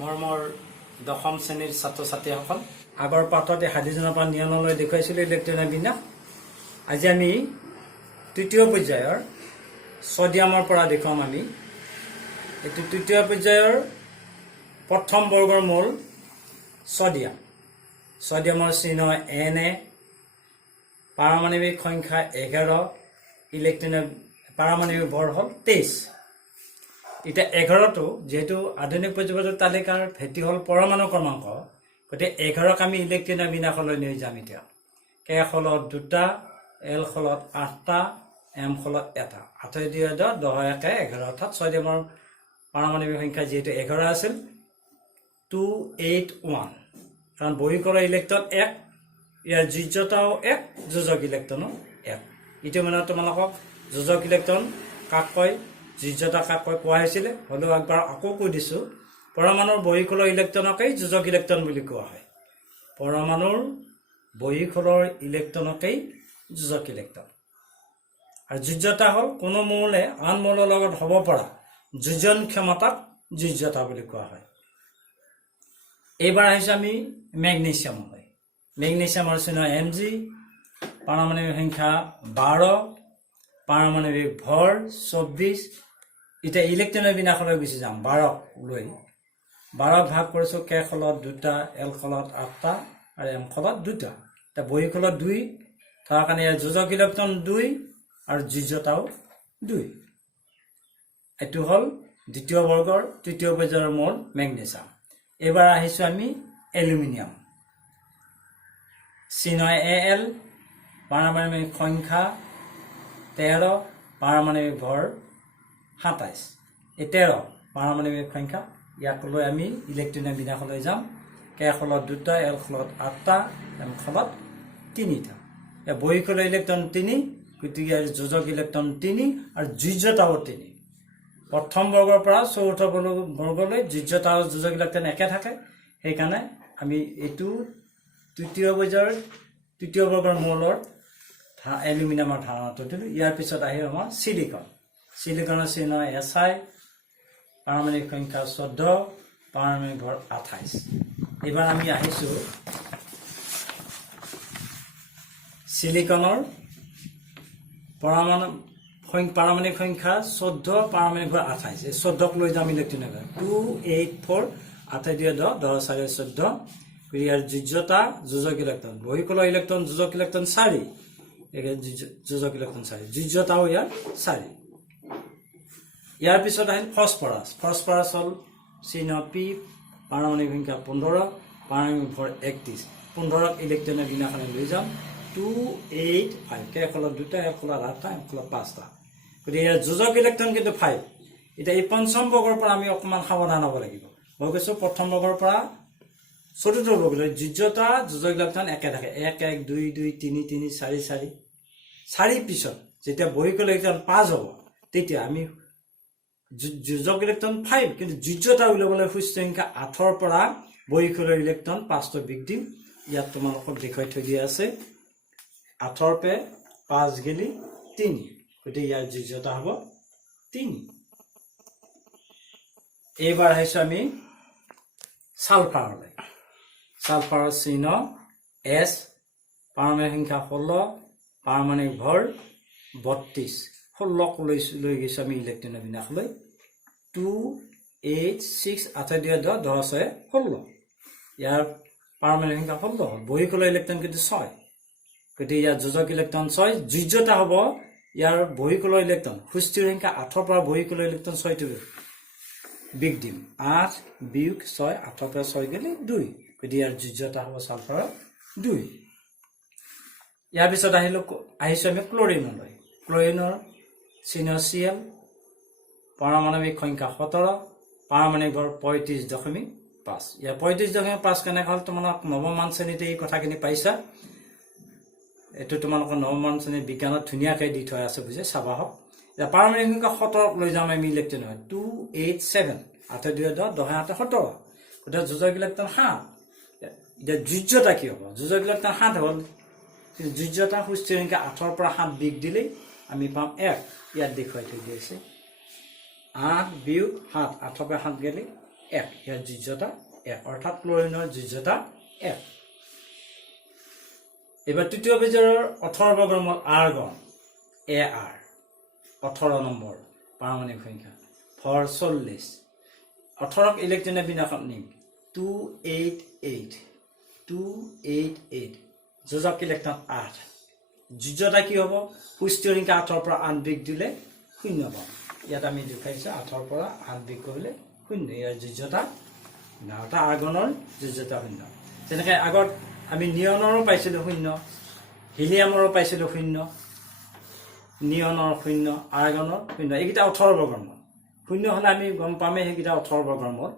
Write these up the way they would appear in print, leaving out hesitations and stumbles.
মৰমৰ দশম শ্ৰেণীৰ ছাত্ৰ ছাত্ৰীসকল, আগৰ পাঠতে হাইড্ৰজেনৰ পৰা নিয়নলৈ দেখুৱাইছিলোঁ ইলেক্ট্ৰনৰ বিন্যাস। আজি আমি তৃতীয় পৰ্যায়ৰ ছডিয়ামৰ পৰা দেখুৱাম। আমি এইটো তৃতীয় পৰ্যায়ৰ প্ৰথম বৰ্গৰ মূল ছডিয়াম। ছডিয়ামৰ চিহ্ন Na, পাৰমাণৱিক সংখ্যা 11, ইলেক্ট্ৰনৰ পাৰমাণৱিক ভৰ হ'ল 23। এতিয়া 11টো যেহেতু আধুনিক পৰ্যবেক্ষণ তালিকাৰ ভেটি হ'ল পৰমাণু ক্ৰমাংক, গতিকে 11ক আমি ইলেক্ট্ৰনৰ বিন্যাসলৈ লৈ যাম। এতিয়া K খলত 2টা, L খলত 8টা, M খলত 1টা, 8 2 10 1 11, অৰ্থাৎ ছডিয়ামৰ পাৰমাণৱিক সংখ্যা যিহেতু 11 আছিল 281, কাৰণ বহিঃকোষৰ ইলেক্ট্ৰন 1, ইয়াৰ যোজ্যতাও 1, যোজক ইলেক্ট্ৰনো 1। ইটো মানে তোমালোকক যোজক ইলেক্ট্ৰন কাক কয়, যোজ্যতা কাক কয় কোৱা হৈছিলে, হ'লেও একবাৰ আকৌ কৈ দিছোঁ, পৰমাণুৰ বহিঃকোষৰ ইলেক্ট্ৰনকেই যোজক ইলেক্ট্ৰন বুলি কোৱা হয়। পৰমাণুৰ বহিঃকোষৰ ইলেক্ট্ৰনকেই যোজক ইলেক্ট্ৰন। আৰু যোজ্যতা হ'ল কোনো মৌলে আন মৌলৰ লগত হ'ব পৰা যোজন ক্ষমতাক যোজ্যতা বুলি কোৱা হয়। এইবাৰ আহিছোঁ আমি মেগনেছিয়ামলৈ। মেগনেছিয়ামৰ চিহ্ন Mg, পাৰমাণৱিক সংখ্যা 12, পাৰমাণৱিক ভৰ 24। এতিয়া ইলেক্ট্ৰনৰ বিন্যাসলৈ গুচি যাম। 12ক লৈ 12ক ভাগ কৰিছোঁ K খলত 2টা, L খলত 8টা আৰু M খলত 2টা। এতিয়া বহিঃকোষত 2 থকাৰ কাৰণে ইয়াৰ যোজক ইলেক্ট্ৰন 2 আৰু যোজ্যতাও 2। এইটো হ'ল দ্বিতীয় বৰ্গৰ তৃতীয় পৰ্যায়ৰ মৌল মেগনেছিয়াম। এইবাৰ আহিছোঁ আমি এলুমিনিয়াম। চিহ্ন Al, পাৰমাণৱিক সংখ্যা 13, পাৰমাণৱিক ভৰ 27। এই 13 পাৰমাণৱিক সংখ্যা, ইয়াক লৈ আমি ইলেক্ট্ৰনৰ বিন্যাসলৈ যাম। K খলত 2টা, L খলত 8টা, M খলত 3টা। ইয়াৰ বহিঃকোষৰ ইলেক্ট্ৰন 3, গতিকে ইয়াৰ যোজক ইলেক্ট্ৰন 3 আৰু যোজ্যতাও 3। প্ৰথম বৰ্গৰ পৰা চতুৰ্থ বৰ্গলৈ যোজ্যতা আৰু যোজক ইলেক্ট্ৰন একে থাকে, সেইকাৰণে আমি এইটো তৃতীয় পৰ্যায়ৰ তৃতীয় বৰ্গৰ মৌলৰ এলুমিনিয়ামৰ ধাৰণাটো দিলোঁ। ইয়াৰ পিছত আহি আমাৰ চিলিকন। চিলিকনৰ চিহ্ন Si, পাৰমাণৱিক সংখ্যা 14, পাৰমাণৱিক ভৰ 28। এইবাৰ আমি আহিছোঁ চিলিকনৰ পাৰমাণৱিক সংখ্যা 14, পাৰমাণৱিক ভৰ 28। এই 14ক লৈ যাম ইলেক্ট্ৰনৰ 284, 8 2 10 10 4 14। ইয়াৰ যোজ্যতা যোজক ইলেক্ট্ৰন, বহিঃকোষৰ ইলেক্ট্ৰন যোজক ইলেক্ট্ৰন 4, যোজক ইলেক্ট্ৰন 4, যোজ্যতাও ইয়াৰ 4। ইয়াৰ পিছত আহিল ফচফৰাছ। ফচফৰাছ হ'ল চিহ্ন P, পাৰমাণৱিক সংখ্যা 15, পাৰমাণৱিক ভৰ 31। 15ক ইলেক্ট্ৰনৰ বিন্যাসলৈ লৈ যাম। 285, K খলত 2টা, L খলত 8টা, M খলত 5টা, গতিকে ইয়াৰ যোজক ইলেক্ট্ৰন কিন্তু 5। এতিয়া এই পঞ্চম বৰ্গৰ পৰা আমি অকণমান সাৱধান হ'ব লাগিব। মই কৈছোঁ প্ৰথম বৰ্গৰ পৰা চতুৰ্থ বৰ্গলৈ যোজ্যতা যোজক ইলেক্ট্ৰন একে থাকে, 1 1 2 2 3 3 4 4। 4 পিছত যেতিয়া বহিঃকোষৰ ইলেক্ট্ৰন 5 হ'ব, তেতিয়া আমি যোজক ইলেক্ট্ৰন 5, কিন্তু যোজ্যতা উলিয়াবলৈ সূচক সংখ্যা 8ৰ পৰা বহিঃকোষৰ ইলেক্ট্ৰন 5টো বিগ দিম। ইয়াত তোমালোকক দেখুৱাই থৈ দিয়া আছে। 8ৰ পৰা 5 গেলি 3, গতিকে ইয়াৰ যোজ্যতা হ'ব 3। এইবাৰ আহিছোঁ আমি ছালফাৰলৈ। ছালফাৰৰ চিহ্ন S, পাৰমাণৱিক সংখ্যা 16, পাৰমাণৱিক ভৰ 32। 16ক লৈ গৈছোঁ আমি ইলেক্ট্ৰনৰ বিন্যাসলৈ। 286, 8 2 10 10 6 16। ইয়াৰ পাৰমাণৱিক সংখ্যা 16 হ'ল, বহিঃকোষৰ ইলেক্ট্ৰন কিন্তু 6, গতিকে ইয়াৰ যোজক ইলেক্ট্ৰন 6। যোজ্যতা হ'ব ইয়াৰ বহিঃকোষৰ ইলেক্ট্ৰন, সুস্থিৰ সংখ্যা 8ৰ পৰা বহিঃকোষৰ ইলেক্ট্ৰন 6টো বিগ দিম। 8 বিয়োগ 6, 8ৰ পৰা 6 গেলি 2, গতিকে ইয়াৰ যোজ্যতা হ'ব ছালফাৰৰ 2। ইয়াৰ পিছত আহিছোঁ আমি ক্লৰিনলৈ। ক্লৰিনৰ চিহ্ন Cl, পাৰমাণৱিক সংখ্যা 17, পাৰমাণৱিক ভৰ 35.5। ইয়াৰ 35.5 কেনেকৈ হ'ল, তোমালোক নৱমমান শ্ৰেণীতে এই কথাখিনি পাইছা। এইটো তোমালোকৰ নৱমমান শ্ৰেণীৰ বিজ্ঞানত ধুনীয়াকৈ দি থোৱা আছে, বুজি চাবা হওক। এতিয়া পাৰমাণৱিক সংখ্যা 17ক লৈ যাম আমি ইলেক্ট্ৰনৰ 287, 8 2 10 10 8 17, গতিকে যোজক ইলেক্ট্ৰন 7। এতিয়া যোজ্যতা কি হ'ব, যোজক ইলেক্ট্ৰন 7 হ'ল, যোজ্যতা সুস্থিৰ সংখ্যা 8ৰ পৰা 7 বিগ দিলেই আমি পাম 1। ইয়াত দেখুৱাই থৈ দিছে 8 বিয়োগ 7, 8ৰ পৰা 7 গেলি 1 ইয়াৰ যোজ্যতা 1 অৰ্থাৎ ক্লোৰিনৰ যোজ্যতা 1 এবাৰ তৃতীয় পৰ্যায়ৰ 18 বৰ্গৰ মল আৰ্গন AR 18 নম্বৰ পাৰমাণবিক সংখ্যা ফৰ 40 18ক ইলেক্ট্ৰনে বিন্যাসত নিম 288 যোজক ইলেক্ট্ৰন 8 যোজ্যতা কি হ'ব পুষ্টিয়নিকা 8ৰ পৰা 8 বিগ দিলে 0 পাম ইয়াত আমি দেখাইছো 8ৰ পৰা 8 বিগ কৰিলে 0 ইয়াৰ যোজ্যতা নাটা আৰ্গনৰ যোজ্যতা 0 যেনেকৈ আগত আমি নিয়নৰো পাইছিলো 0 হিলিয়ামৰো পাইছিলো 0 নিয়নৰ 0 আৰ্গনৰ 0 এইকেইটা 18 বৰ্গৰ মল 0 হলে আমি গম পামে সেইকেইটা 18 বৰ্গৰ মল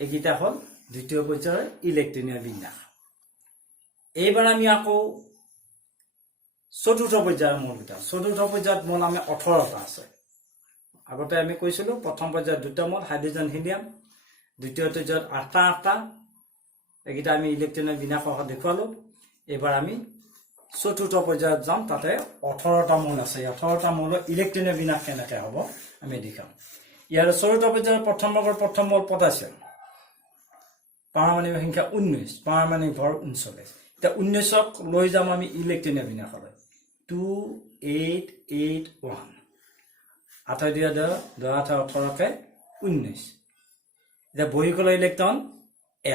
এইকেইটা হল দ্বিতীয় পৰ্যায়ৰ ইলেক্ট্ৰনীয় বিন্যাস এইবাৰ আমি আকৌ চতুৰ্থ পৰ্যায়ৰ মলকেইটা চতুৰ্থ পৰ্যায়ত মল আমি 18টা আছে আগতে আমি কৈছিলো প্ৰথম পৰ্যায়ত দুটা মল হাইড্ৰোজেন হিলিয়াম দ্বিতীয় পৰ্যায়ত 8টা এইকেইটা আমি ইলেক্ট্ৰনীয় বিন্যাসত দেখুৱালো এবাৰ আমি চতুৰ্থ পৰ্যায়ত যাম তাতে 18টা মল আছে 18টা মলৰ ইলেক্ট্ৰনীয় বিন্যাস কেনেকৈ হ'ব আমি দেখাম ইয়াৰ চতুৰ্থ পৰ্যায়ৰ প্ৰথম বৰ্গৰ প্ৰথম মল পটাছিয়াম পাৰমাণবিক সংখ্যা 19 পাৰমাণবিক ভৰ 39 এটা 19ক লৈ যাম আমি ইলেক্ট্ৰনীয় বিন্যাসলৈ 2881 8 দিয়া 18কে 19 এটা বহিকোলৰ ইলেক্ট্ৰন 1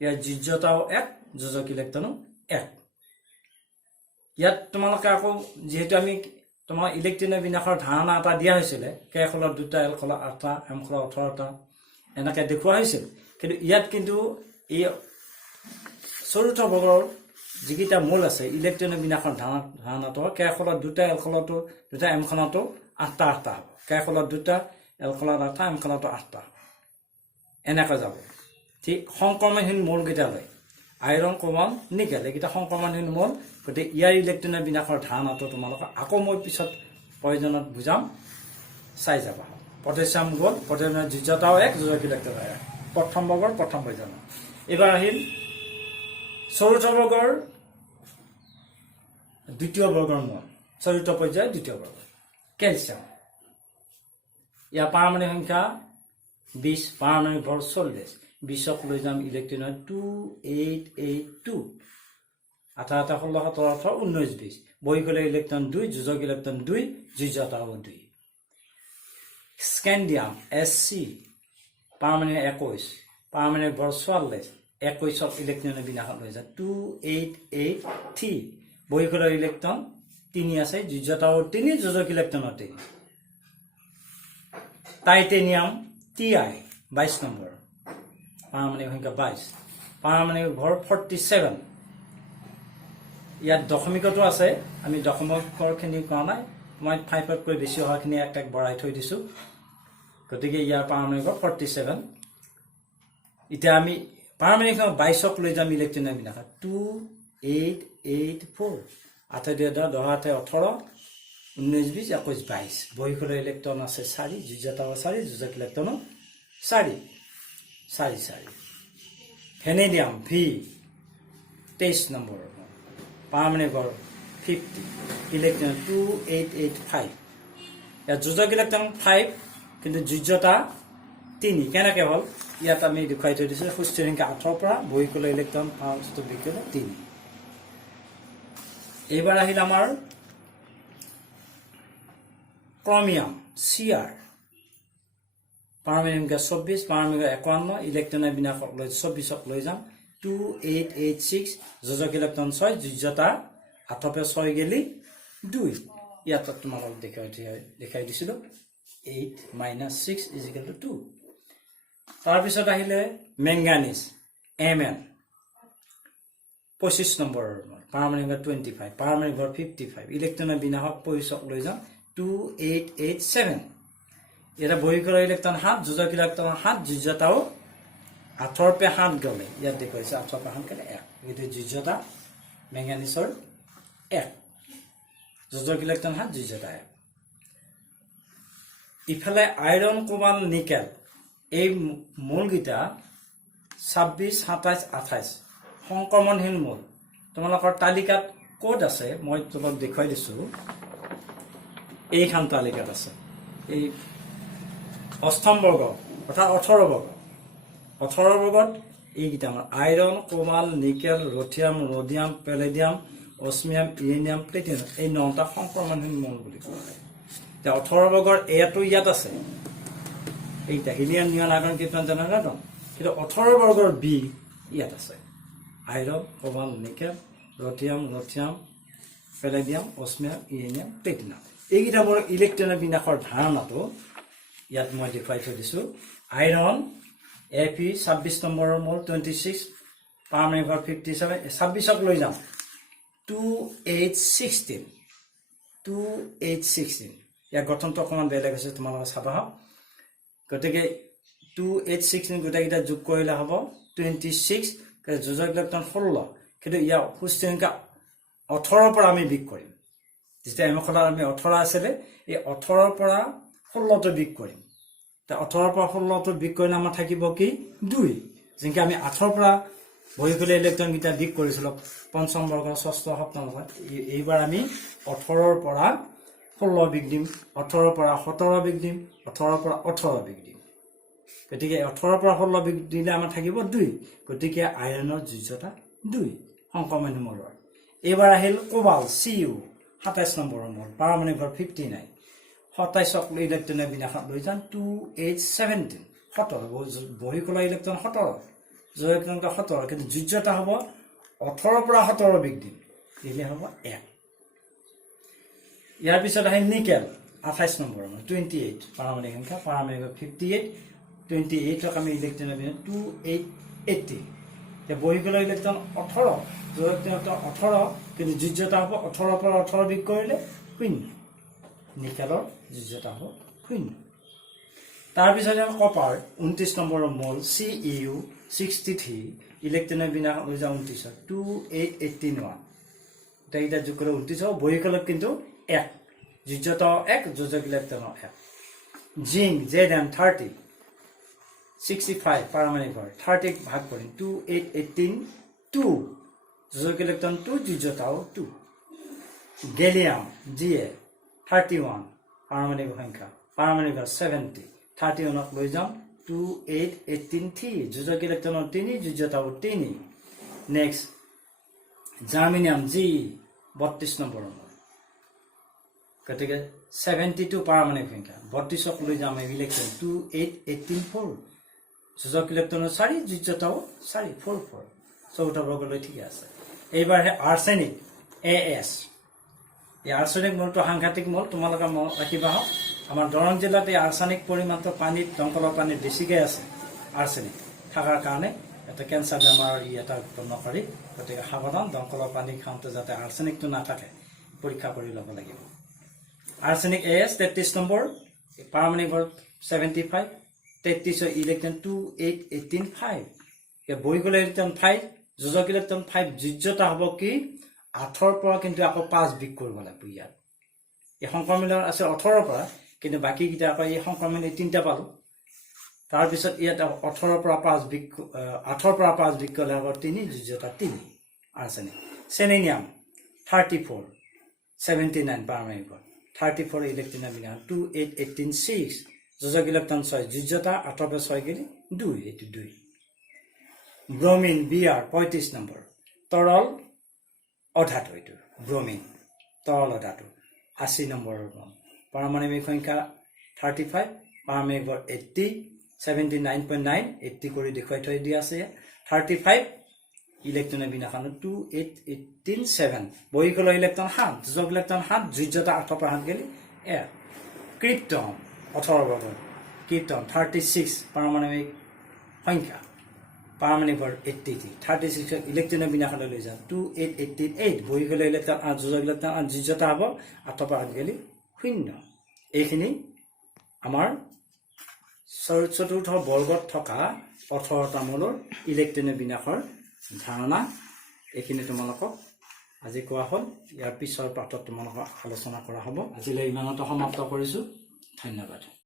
ইয়াৰ যোজ্যতাও 1 যোজক ইলেক্ট্ৰনো 1 ইয়াত তোমালোকে আকৌ যেহেতু আমি তোমাৰ ইলেক্ট্ৰনীয় বিন্যাসৰ ধাৰণা এটা দিয়া হৈছিল কে খলৰ 2টা এল খলৰ 8টা এম খলৰ 18টা এনেকৈ দেখুওৱা হৈছিল কিন্তু ইয়াত কিন্তু এই চতুৰ্থ বৰ্গৰ যিকেইটা মূল আছে ইলেক্ট্ৰনীয় বিন্যাসৰ ধাৰণাটো কে খলৰ 2টা এল খলতো 2টা এম খলতো 8টা হ'ব কে খলৰ 2টা এল খলৰ 8টা এম খলতো 8টা এনেকৈ যাব ঠিক সংক্ৰমণহীন মূলকেইটা লৈ আইৰন কোবাল নিকেল এইকেইটা সংক্ৰমণহীন মূল গতিকে ইয়াৰ ইলেক্ট্ৰনীয় বিন্যাসৰ ধাৰণাটো তোমালোকে আকৌ মই পিছত প্ৰয়োজনত বুজাম চাই যাবা পটাছিয়াম গ'ল পটাছিয়ামৰ যোজ্যতাও 1 যোজক ইলেক্ট্ৰন 1 প্ৰথম বৰ্গৰ প্ৰথম পৰ্যায় এবাৰ আহিল চতুৰ্থ বৰ্গৰ দ্বিতীয় বৰ্গৰ মল চতুৰ্থ পৰ্যায়ৰ দ্বিতীয় বৰ্গ কেলছিয়াম ইয়াৰ পাৰমাণবিক সংখ্যা 20 পাৰমাণবিক ভৰ 40 20ক লৈ যাম ইলেক্ট্ৰনৰ 2882 18 16 17 19 20 বহিকোলৰ ইলেক্ট্ৰন 2 যোজক ইলেক্ট্ৰন 2 যোজ্যতাও 2 স্কেন্ডিয়াম SC পাৰমাণবিক 21 পাৰমাণবিক ভৰ 44 21ক ইলেক্ট্ৰনৰ বিন্যাসত লৈ যায় 2883 বহিকোলৰ ইলেক্ট্ৰন 3 আছে যোজ্যতাও 3 যোজক ইলেক্ট্ৰনৰ 3 টাইটেনিয়াম TI 22 নম্বৰ পাৰমাণবিক সংখ্যা 22 পাৰমাণবিক ভৰ 47 ইয়াত দশমিকটো আছে আমি দশমিকৰখিনি কোৱা নাই 0.5তকৈ বেছি হোৱাখিনি এক এক বঢ়াই থৈ দিছো গতিকে ইয়াৰ পাৰমাণবিক 47 এতিয়া আমি পাৰমাণবিক 22ক লৈ যাম ইলেক্ট্ৰনীয় বিন্যাসত 2884 8 দিয়া 10 18 19 20 21 22 বহিকোলৰ ইলেক্ট্ৰন আছে 4 যোজ্যতাও 4 যোজক ইলেক্ট্ৰনো 4 ভেনেডিয়াম V 23 নম্বৰ পাৰমাণবিক 50 ইলেক্ট্ৰন 2885 ইয়াত যোজক ইলেক্ট্ৰন 5 কিন্তু যোজ্যতা 3 কেনেকৈ হ'ল ইয়াত আমি দেখুৱাই থৈ দিছো সুস্থিৰ সংখ্যা 8ৰ পৰা বহিকোলৰ ইলেক্ট্ৰন 5 বিকিলো 3 এইবাৰ আহিল আমাৰ ক্ৰমিয়াম CR পাৰমাণবিক 24 পাৰমাণবিক 51 ইলেক্ট্ৰনৰ বিন্যাসক লৈ 24ক লৈ যাম 2886 যোজক ইলেক্ট্ৰন 6 যোজ্যতা 8 পৰা 6 গেলি 2 ইয়াত তোমালোক দেখাই দিছিলো 8 - 6 = 2 তাৰ পিছত আহিলে মেংগানিজ Mn 25 নম্বৰৰ পাৰমাণবিক 25 পাৰমাণবিক 55 ইলেক্ট্ৰনৰ বিন্যাসক 25ক লৈ যাম 2887 এটা বহিকোলৰ ইলেক্ট্ৰন 7 যোজক ইলেক্ট্ৰন 7 যোজ্যতাও 8ৰ পৰা 7 গলে ইয়াত দেখুৱাইছে 8ৰ পৰা 7 গলে 1 এইটো যোজ্যতা মেংগানিজৰ 1 যোজক ইলেক্ট্ৰন 7 যোজ্যতা 1 ইফালে আইৰন কোবাল নিকেল এই মূলকেইটা 26 27 28 সংক্ৰমণহীন মূল তোমালোকৰ তালিকাত ক'ত আছে মই তোমাক দেখুৱাই দিছো এইখান তালিকাত আছে এই অষ্টম বৰ্গ অৰ্থাৎ 18 বৰ্গ 18 বৰ্গত এইকেইটা আমাৰ iron, cobalt, nickel, ruthenium, rhodium, palladium, osmium, uranium, platinum এই 9টা সংক্ৰমণহীন মৌল বুলি কোৱা হয়। এতিয়া 18 বৰ্গৰ এটো ইয়াত আছে, এইটা হিলিয়াম, নিয়ন, আৰ্গন, ক্ৰিপ্টন, জেনেৰেটন। কিন্তু 18 বৰ্গৰ বি ইয়াত আছে, iron, cobalt, nickel, ruthenium, palladium, osmium, uranium, platinum. এইকেইটা মোৰ ইলেক্ট্ৰনৰ বিন্যাসৰ ধাৰণাটো ইয়াত মই দেখুৱাই থৈ দিছোঁ। আইৰন Fe 26 নম্বৰৰ মল 26, পাৰমাণৱিক ভৰ 57, 26ক লৈ যাম 2H16, ইয়াৰ গঠনটো অকণমান বেলেগ হৈছে, তোমালোকে চাবা হওক। গতিকে 2H16 গোটেইকেইটা যোগ কৰিলে হ'ব 26, যোজক ইলেক্ট্ৰন 16, কিন্তু ইয়াৰ সুস্থ সংখ্যা 18ৰ পৰা আমি বিয়োগ কৰিম। যেতিয়া এমখলাৰ আমি 18 আছিলে, এই 18ৰ পৰা 16টো বিয়োগ কৰিম। 18ৰ পৰা 16টো বিয়োগ কৰিলে আমাৰ থাকিব কি 2, যেনেকৈ আমি 8ৰ পৰা বহিকলীয়া ইলেক্ট্ৰনকেইটা বিয়োগ কৰিছিলোঁ 5ম বৰ্গ, 6ষ্ঠ, 7ম বৰ্গ। এইবাৰ আমি 18ৰ পৰা 16 বিয়োগ দিম, 18ৰ পৰা 17 বিয়োগ দিম, 18ৰ পৰা 18 বিয়োগ দিম। গতিকে 18ৰ পৰা 16 বিয়োগ দিলে আমাৰ থাকিব 2, গতিকে আইৰণৰ যোজ্যতা 2 সংক্ৰমণহীন মৌলৰ। এইবাৰ আহিল কোবাল Cu 27 নম্বৰৰ মৌল, পাৰমাণৱিক ভৰ 59, 27ক ইলেক্ট্ৰনৰ বিন্যাসত লৈ যাম 2H17, 17 বহিকলীয়া ইলেক্ট্ৰন 17, যোজক ইলেক্ট্ৰন 17, কিন্তু যোজ্যতা হ'ব 18ৰ পৰা 17 বিয়োগ দিম, দিলে হ'ব 1। ইয়াৰ পিছত আহিল নিকেল 28 নম্বৰৰ মৌল 28, পাৰমাণৱিক সংখ্যা, পাৰমাণৱিক 58, 28ক আমি ইলেক্ট্ৰনৰ বিন্যাস 2H80, বহিকলীয়া ইলেক্ট্ৰন 18, যোজক ইলেক্ট্ৰন 18, কিন্তু যোজ্যতা হ'ব 18ৰ পৰা 18 বিয়োগ কৰিলে 0, নিকেলৰ যোজ্যতা হ'ব 0। তাৰপিছত কপাৰ 29 নম্বৰৰ মল Cu 63, ইলেক্ট্ৰনৰ বিন্যাস লৈ যাওঁ 29, 2H18, গোটেইকেইটা যোগ কৰি 29 হ'ব, বহিকলত কিন্তু 1, যোজ্যতা 1, যোজক ইলেক্ট্ৰন 1। জিংক Zn 30, 65 পাৰমাণৱিক ভৰ 30ক ভাগ কৰিম 2H18, 2, যোজক ইলেক্ট্ৰন 2, যোজ্যতাও 2। গেলিয়াম Ga 31, পাৰমাণৱিক সংখ্যা, পাৰমাণৱিক ভৰ 70, 31ক লৈ যাম 2H18, 3, যোজক ইলেক্ট্ৰনৰ 3, যোজ্যতাও 3। নেক্সট জাৰ্মেনিয়াম G 32 নম্বৰৰ মল, গতিকে 72 পাৰমাণৱিক সংখ্যা, 32ক লৈ যাম ইলেক্ট্ৰন 2H18, 4, যোজক ইলেক্ট্ৰনৰ 4, যোজ্যতাও 4, 4, 4, 4টা বৰ্গলৈ ঠিকে আছে। এইবাৰহে আৰ্ছেনিক As, এই আৰ্ছেনিক মলটো সাংঘাতিক মল, তোমালোকে মনত ৰাখিবা হওক। আমাৰ দৰং জিলাত এই আৰ্ছেনিক পৰিমাণটো পানীত, দমকলৰ পানীত বেছিকৈ আছে। আৰ্ছেনিক থকাৰ কাৰণে এটা কেঞ্চাৰ বেমাৰৰ এটা উৎপন্ন কৰি, গতিকে সাৱধান, দমকলৰ পানী খাওঁতে যাতে আৰ্ছেনিকটো নাথাকে পৰীক্ষা কৰি ল'ব লাগিব। আৰ্ছেনিক As 33 নম্বৰ, পাৰমাণৱিক ভৰ 75, 33ৰ ইলেক্ট্ৰন 2H18, 5, বহিকলীয়া ইলেক্ট্ৰন 5, যোজক ইলেক্ট্ৰন 5, যোজ্যতা হ'ব কি 8ৰ পৰা কিন্তু আকৌ 5 বিয়োগ কৰিব লাগিব। ইয়াত এই সংক্ৰমণ আছে 18ৰ পৰা, কিন্তু বাকীকেইটা আকৌ এই সংক্ৰমণ 3টা পালোঁ। তাৰপিছত ইয়াত 8ৰ পৰা 5 বিয়োগ কৰিলে হ'ব 3, যোজ্যতা 3, আৰ্ছেনিক। চেলেনিয়াম 34, 79 পাৰমাণৱিক ভৰ 34 ইলেক্ট্ৰনৰ বিন্যাস 2H18, 6, যোজক ইলেক্ট্ৰন 6, যোজ্যতা 8ৰ পৰা 6 গেলি 2, এইটো 2। ব্ৰমিন Br 35 নম্বৰ, তৰল অধাতু, এইটো ব্ৰমিন তৰল অধাতু 80 নম্বৰৰ মল, পাৰমাণৱিক সংখ্যা 35, পাৰমাণৱিক ভৰ 80, 79.9, 80 কৰি দেখুৱাই থৈ দিয়া আছে। 35 ইলেক্ট্ৰনৰ বিন্যাসত 2H18, 7, বহিকলীয়া ইলেক্ট্ৰন 7, যোজক ইলেক্ট্ৰন 7, যোজ্যতা 8ৰ পৰা 7 গেলি 1। ক্ৰিপ্টন 18 বৰ্গৰ, ক্ৰিপ্টন 36 পাৰমাণৱিক সংখ্যা, পাৰমাণৱিক ভৰ 83, 36ক ইলেক্ট্ৰনৰ বিন্যাসলৈ লৈ যাম 2H18, 8, বহিকলীয়া ইলেক্ট্ৰন 8, যোজক ইলেক্ট্ৰন 8, যোজ্যতা হ'ব 8ৰ পৰা 8 গেলি 0। এইখিনি আমাৰ চতুৰ্থ বৰ্গত থকা 18টা মৌলৰ ইলেক্ট্ৰনৰ বিন্যাসৰ ধাৰণা। এইখিনি তোমালোকক আজি কোৱা হ'ল, ইয়াৰ পিছৰ পাঠত তোমালোকক আলোচনা কৰা হ'ব। আজিলৈ ইমানতে সমাপ্ত কৰিছোঁ, ধন্যবাদ।